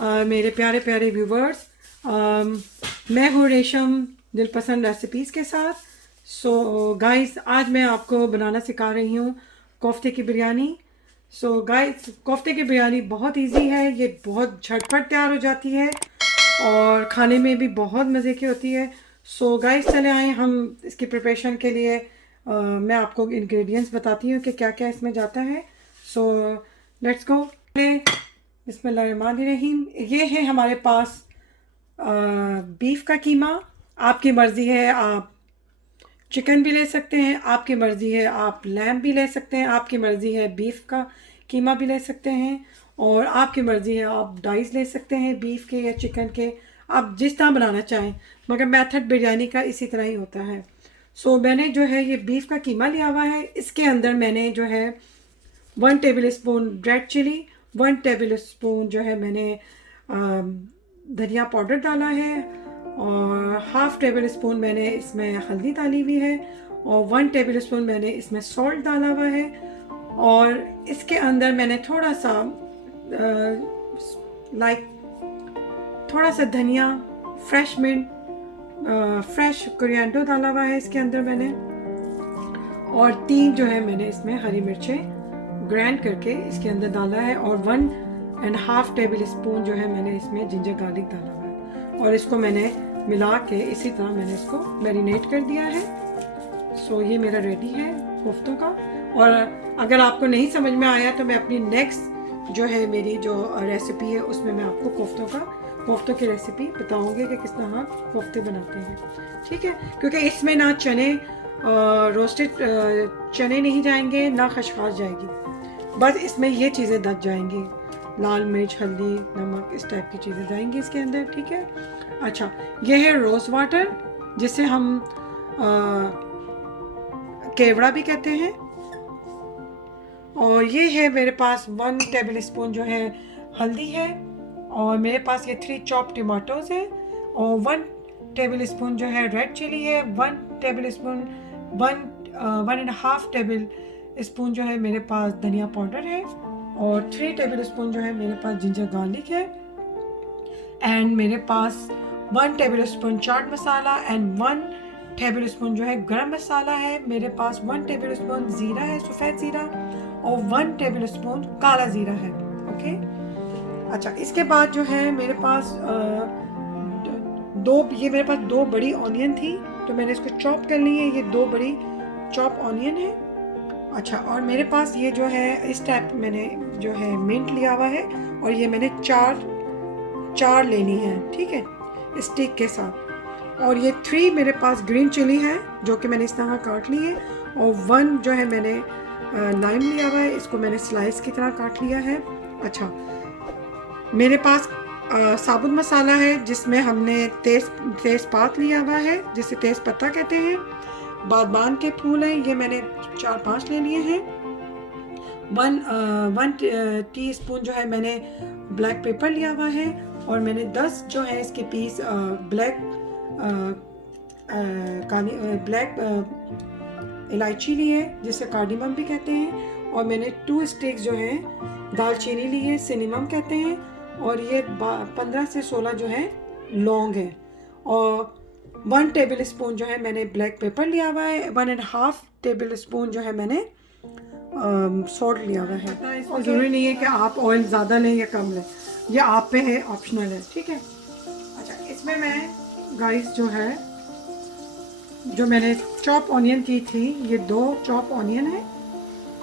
मेरे प्यारे प्यारे व्यूवर्स, मैं हूँ रेशम दिलपसंद रेसिपीज़ के साथ। सो गाइस, आज मैं आपको बनाना सिखा रही हूँ कोफ्ते की बिरयानी। सो गाइस, कोफ्ते की बिरयानी बहुत इजी है, ये बहुत झटपट तैयार हो जाती है और खाने में भी बहुत मज़े की होती है। सो गाइस, चले आए हम इसकी प्रिपरेशन के लिए। मैं आपको इंग्रेडिएंट्स बताती हूँ कि क्या क्या इसमें जाता है। So let's go. बिस्मिल्लाहिर्रहमानिर्रहीम। ये है हमारे पास बीफ का कीमा। आपकी मर्ज़ी है, आप चिकन भी ले सकते हैं, आपकी मर्ज़ी है आप लैम्ब भी ले सकते हैं, आपकी मर्ज़ी है बीफ का कीमा भी ले सकते हैं, और आपकी मर्ज़ी है आप डाइस ले सकते हैं बीफ के या चिकन के, आप जिस तरह बनाना चाहें। मगर मेथड बिरयानी का इसी तरह ही होता है। सो मैंने जो है ये बीफ का कीमा लिया हुआ है। इसके अंदर मैंने जो है 1 tablespoon red chilli, 1 tablespoon जो है मैंने धनिया पाउडर डाला है, और हाफ़ टेबल स्पून मैंने इसमें हल्दी डाली हुई है, और 1 टेबल स्पून मैंने इसमें सॉल्ट डाला हुआ है। और इसके अंदर मैंने थोड़ा सा थोड़ा सा धनिया, फ्रेश मिंट, फ्रेश कोरिएंडर डाला हुआ है इसके अंदर मैंने, और 3 जो है मैंने इसमें हरी मिर्चें ग्राइंड करके इसके अंदर डाला है, और 1.5 टेबल स्पून जो है मैंने इसमें जिंजर गार्लिक डाला हुआ है, और इसको मैंने मिला के इसी तरह मैंने इसको मैरिनेट कर दिया है। सो ये मेरा रेडी है कोफ्तों का। और अगर आपको नहीं समझ में आया तो मैं अपनी नेक्स्ट जो है मेरी जो रेसिपी है उसमें मैं आपको कोफ्तों की रेसिपी बताऊंगी कि किस तरह कोफ्ते बनाते हैं, ठीक है। क्योंकि इसमें ना चने रोस्टेड चने नहीं जाएंगे, ना खशखाश जाएगी, बस इसमें ये चीज़ें दब जाएंगी, लाल मिर्च, हल्दी, नमक, इस टाइप की चीज़ें जाएंगी इसके अंदर, ठीक है। अच्छा, ये है रोज़ वाटर, जिसे हम केवड़ा भी कहते हैं। और ये है मेरे पास 1 टेबल स्पून जो है हल्दी है, और मेरे पास ये 3 चॉप टमाटोज़ है, और 1 टेबल स्पून जो है रेड चिली है, 1 टेबल स्पून 1.5 टेबल स्पून जो है मेरे पास धनिया पाउडर है, और 3 टेबल स्पून जो है मेरे पास जिंजर गार्लिक है, एंड मेरे पास 1 table spoon chaat masala and 1 tablespoon जो है गरम मसाला है। मेरे पास 1 टेबल स्पून ज़ीरा है, सफ़ेद ज़ीरा, और 1 टेबल स्पून काला ज़ीरा है, ओके। अच्छा, इसके बाद जो है मेरे पास मेरे पास 2 बड़ी ऑनियन थी, तो मैंने इसको चॉप कर ली है। ये 2 बड़ी चॉप ऑनियन है। अच्छा, और मेरे पास ये जो है इस टाइप मैंने जो है मिंट लिया हुआ है, और ये मैंने चार लेनी है, ठीक है, स्टिक के साथ। और ये 3 मेरे पास ग्रीन चिली है जो कि मैंने इस तरह काट ली है, और 1 जो है मैंने लाइम लिया हुआ है, इसको मैंने स्लाइस की तरह काट लिया है। अच्छा, मेरे पास साबुत मसाला है, जिसमें हमने तेज़पात लिया हुआ है, जिसे तेज़ पत्ता कहते हैं। बादबान के फूल हैं, ये मैंने 4-5 ले लिए हैं। 1 टीस्पून जो है मैंने ब्लैक पेपर लिया हुआ है, और मैंने 10 जो है इसके पीस ब्लैक इलायची ली है, जिसे कार्डिमम भी कहते हैं, और मैंने 2 स्टिक्स जो है दालचीनी ली है, सिनेमम कहते हैं, और ये 15 से 16 जो है लौंग है, और 1 टेबल स्पून जो है मैंने ब्लैक पेपर लिया हुआ है, 1.5 टेबल स्पून जो है मैंने सॉल्ट लिया हुआ है। और ज़रूरी नहीं है कि आप ऑयल ज़्यादा लें या कम लें, ये आप पे है, ऑप्शनल है, ठीक है। अच्छा, इसमें मैं गाइस जो है जो मैंने चॉप ऑनियन की थी, ये 2 चॉप ऑनियन है,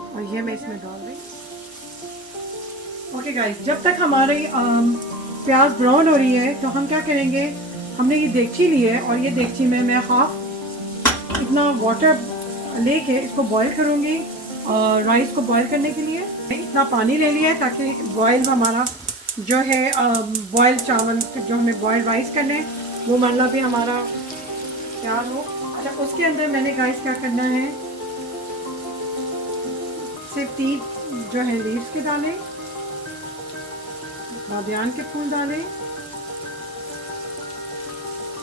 और ये मैं इसमें डाल रही। ओके गाइस, जब तक हमारी प्याज ब्राउन हो रही है तो हम क्या करेंगे, हमने ये देगची ली है, और ये देगची में मैं हाफ इतना वाटर लेके इसको बॉईल करूँगी, और राइस को बॉईल करने के लिए इतना पानी ले लिया है ताकि बॉयल हमारा जो है बॉयल चावल जो हमें बॉयल राइस करने हैं वो मरला भी हमारा तैयार हो। अच्छा, उसके अंदर मैंने गाइस क्या करना है, सिर्फ 3 जो है लीव्स के डालें, बादियान के फूल डालें,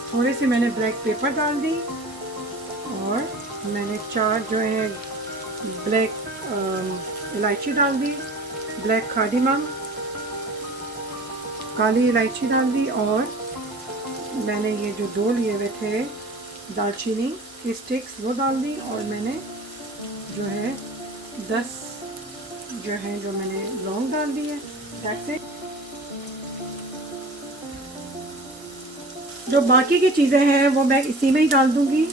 थोड़े से मैंने ब्लैक पेपर डाल दी, और मैंने 4 जो है ब्लैक इलायची डाल दी, ब्लैक कार्डिमम, काली इलायची डाल दी, और मैंने ये जो 2 लिए हुए थे दालचीनी की स्टिक्स वो डाल दी, और मैंने जो है 10 जो मैंने लौंग डाल दी है। That's it. जो बाकी की चीज़ें हैं वो मैं इसी में ही डाल दूँगी।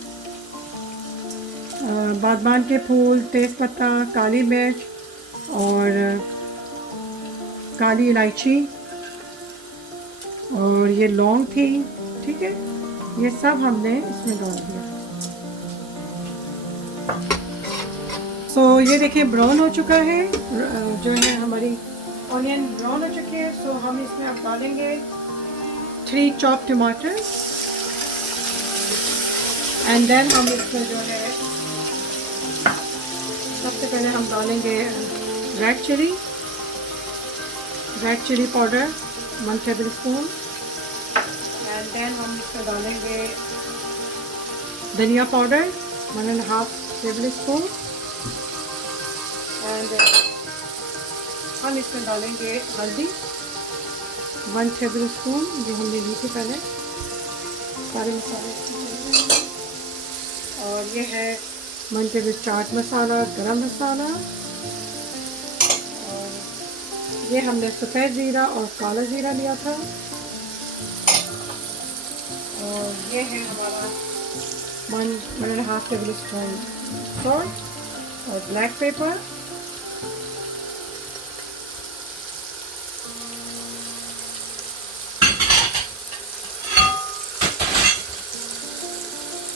बादबान के फूल, तेज़पत्ता, काली मिर्च और काली इलायची और ये लौंग थी, ठीक है, ये सब हमने इसमें डाल दिया। सो ये देखिए ब्राउन हो चुका है, जो है हमारी ऑनियन ब्राउन हो चुकी है। सो हम इसमें अब डालेंगे 3 चॉप टमाटर, एंड देन हम इसमें जो है सबसे पहले हम डालेंगे red chilli powder 1 tablespoon, and then हम इसमें डालेंगे धनिया पाउडर 1.5 टेबल स्पून, एंड हम इसमें डालेंगे हल्दी 1 टेबल स्पून जो हमने ली थी पहले। सारे मसाले, और ये है 1 टेबल चाट मसाला, गरम मसाला, और ये हमने सफ़ेद ज़ीरा और काला ज़ीरा लिया था, और ये है हमारा 1.5 टेबल स्पून सॉल्ट और ब्लैक पेपर,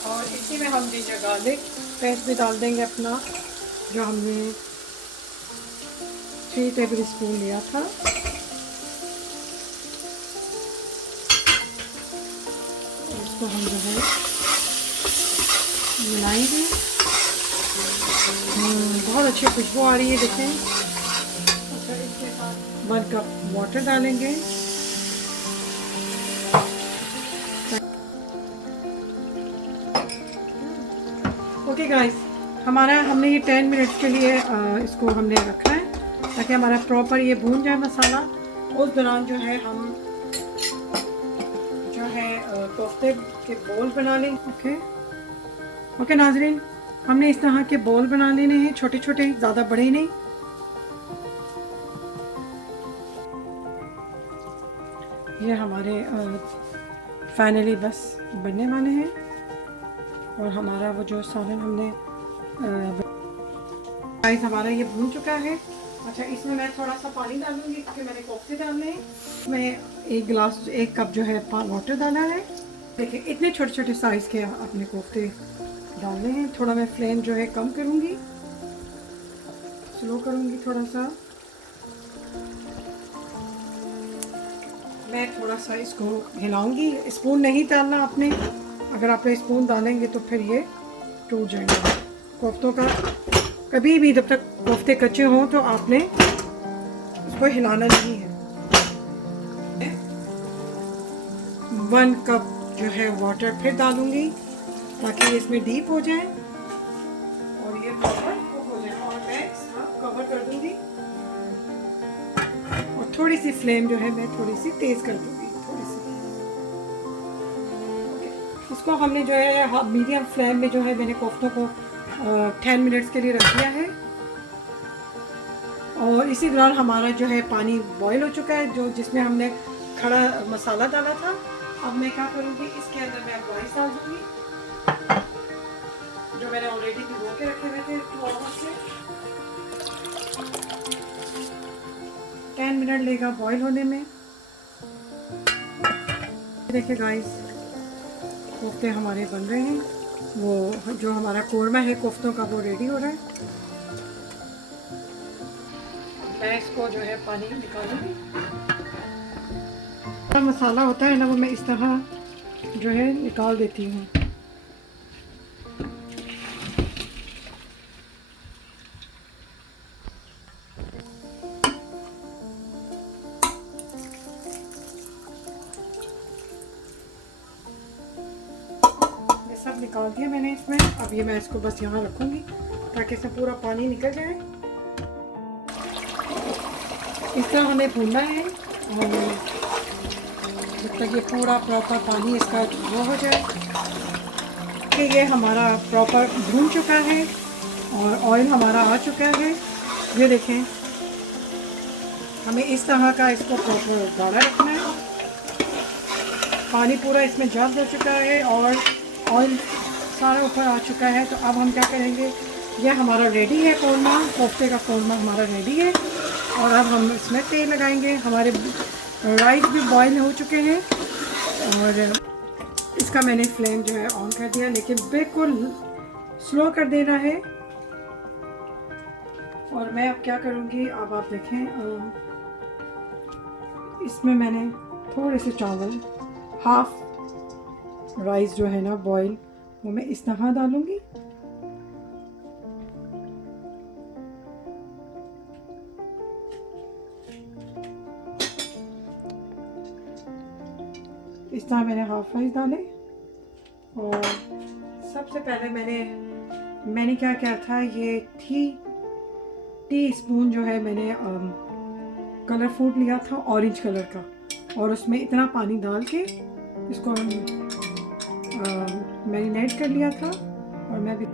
और इसी में हम जिंजर गार्लिक पेस्ट भी डाल देंगे अपना, जो हमने 3 टेबल स्पून लिया था। इसको हम जो है मिलाएंगे। बहुत अच्छी खुशबू आ रही है, देखें। अच्छा, इसके साथ 1 कप वाटर डालेंगे। ओके गाइस, हमने ये 10 मिनट्स के लिए इसको हमने रखा है ताकि हमारा प्रॉपर ये भून जाए मसाला। उस दौरान जो है हम जो है कोफ्ते के बोल बना लेंगे। ओके नाजरीन, हमने इस तरह के बोल बना लेने हैं, छोटे छोटे, ज़्यादा बड़े नहीं। ये हमारे फाइनली बस बनने वाले हैं, और हमारा वो जो सालन हमने गाइस हमारा ये भून चुका है। अच्छा, इसमें मैं थोड़ा सा पानी डालूंगी क्योंकि मैंने कोफ्ते डालने हैं। मैं 1 कप जो है वाटर डाला है। देखिए इतने छोटे छोटे साइज़ के अपने कोफ्ते डालने हैं। थोड़ा मैं फ्लेम जो है कम करूंगी, स्लो करूंगी थोड़ा सा। मैं थोड़ा सा इसको हिलाऊंगी। स्पून नहीं डालना आपने, अगर आप स्पून डालेंगे तो फिर ये टूट जाएंगे कोफ्तों का। कभी भी जब तक कोफ्ते कच्चे हों तो आपने इसको हिलाना नहीं है। 1 कप जो है वाटर फिर डालूंगी ताकि ये इसमें डीप हो जाए और ये प्रॉपर कुक हो जाए, और मैं इसका कवर कर दूंगी, और थोड़ी सी फ्लेम जो है मैं थोड़ी सी तेज़ कर दूंगी, थोड़ी सी। इसको हमने जो है मीडियम फ्लेम में जो है मैंने कोफ्तों को 10 मिनट्स के लिए रख दिया है, और इसी दौरान हमारा जो है पानी बॉईल हो चुका है, जो जिसमें हमने खड़ा मसाला डाला था। अब मैं क्या करूँगी, इसके अंदर मैं राइस डाल दूँगी जो मैंने ऑलरेडी भिगो के रखे हुए थे 2 आवर्स से। 10 मिनट लेगा बॉईल होने में। देखिए गाइस, कोफ्ते हमारे बन रहे हैं। वो जो हमारा कोरमा है कोफ्तों का वो रेडी हो रहा है। मैं इसको जो है पानी निकालूंगी। मसाला होता है ना, वो मैं इस तरह जो है निकाल देती हूँ। सब निकाल दिया मैंने इसमें। अब ये मैं इसको बस यहाँ रखूँगी ताकि इसमें पूरा पानी निकल जाए। इस तरह हमें भूनना है, और जब तक ये पूरा प्रॉपर पानी इसका वो हो जाए कि ये हमारा प्रॉपर भून चुका है और ऑयल हमारा आ चुका है। ये देखें, हमें इस तरह का इसको प्रॉपर गाढ़ा रखना है। पानी पूरा इसमें जब हो चुका है और ऑयल सारा ऊपर आ चुका है। तो अब हम क्या करेंगे, यह हमारा रेडी है कोरमा, कोफ्ते का कोरमा हमारा रेडी है। और अब हम इसमें तेल लगाएंगे। हमारे राइस भी बॉईल हो चुके हैं और इसका मैंने फ्लेम जो है ऑन कर दिया, लेकिन बिल्कुल स्लो कर देना है। और मैं अब क्या करूँगी, अब आप देखें, इसमें मैंने थोड़े से चावल, हाफ राइस जो है ना बॉईल, वो मैं इस तरह डालूँगी। इस तरह मैंने हाफ राइस डाले। और सबसे पहले मैंने क्या किया था, ये टी स्पून जो है मैंने कलर फूड लिया था ऑरेंज कलर का, और उसमें इतना पानी डाल के इसको मैरिनेट कर लिया था। और मैं भी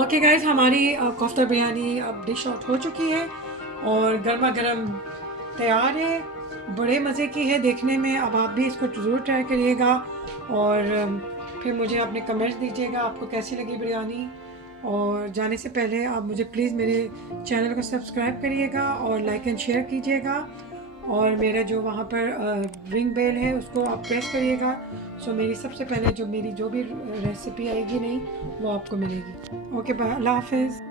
ओके गाइस, हमारी कोफ्ता बिरयानी अब डिश आउट हो चुकी है और गर्मा गर्म तैयार है। बड़े मज़े की है देखने में। अब आप भी इसको ज़रूर ट्राई करिएगा और फिर मुझे अपने कमेंट्स दीजिएगा आपको कैसी लगी बिरयानी। और जाने से पहले आप मुझे प्लीज़ मेरे चैनल को सब्सक्राइब करिएगा और लाइक एंड शेयर कीजिएगा। और मेरा जो वहाँ पर रिंग बेल है उसको आप प्रेस करिएगा। सो मेरी सबसे पहले मेरी जो भी रेसिपी आएगी नहीं, वो आपको मिलेगी। ओके बाय, अल्लाह हाफिज़।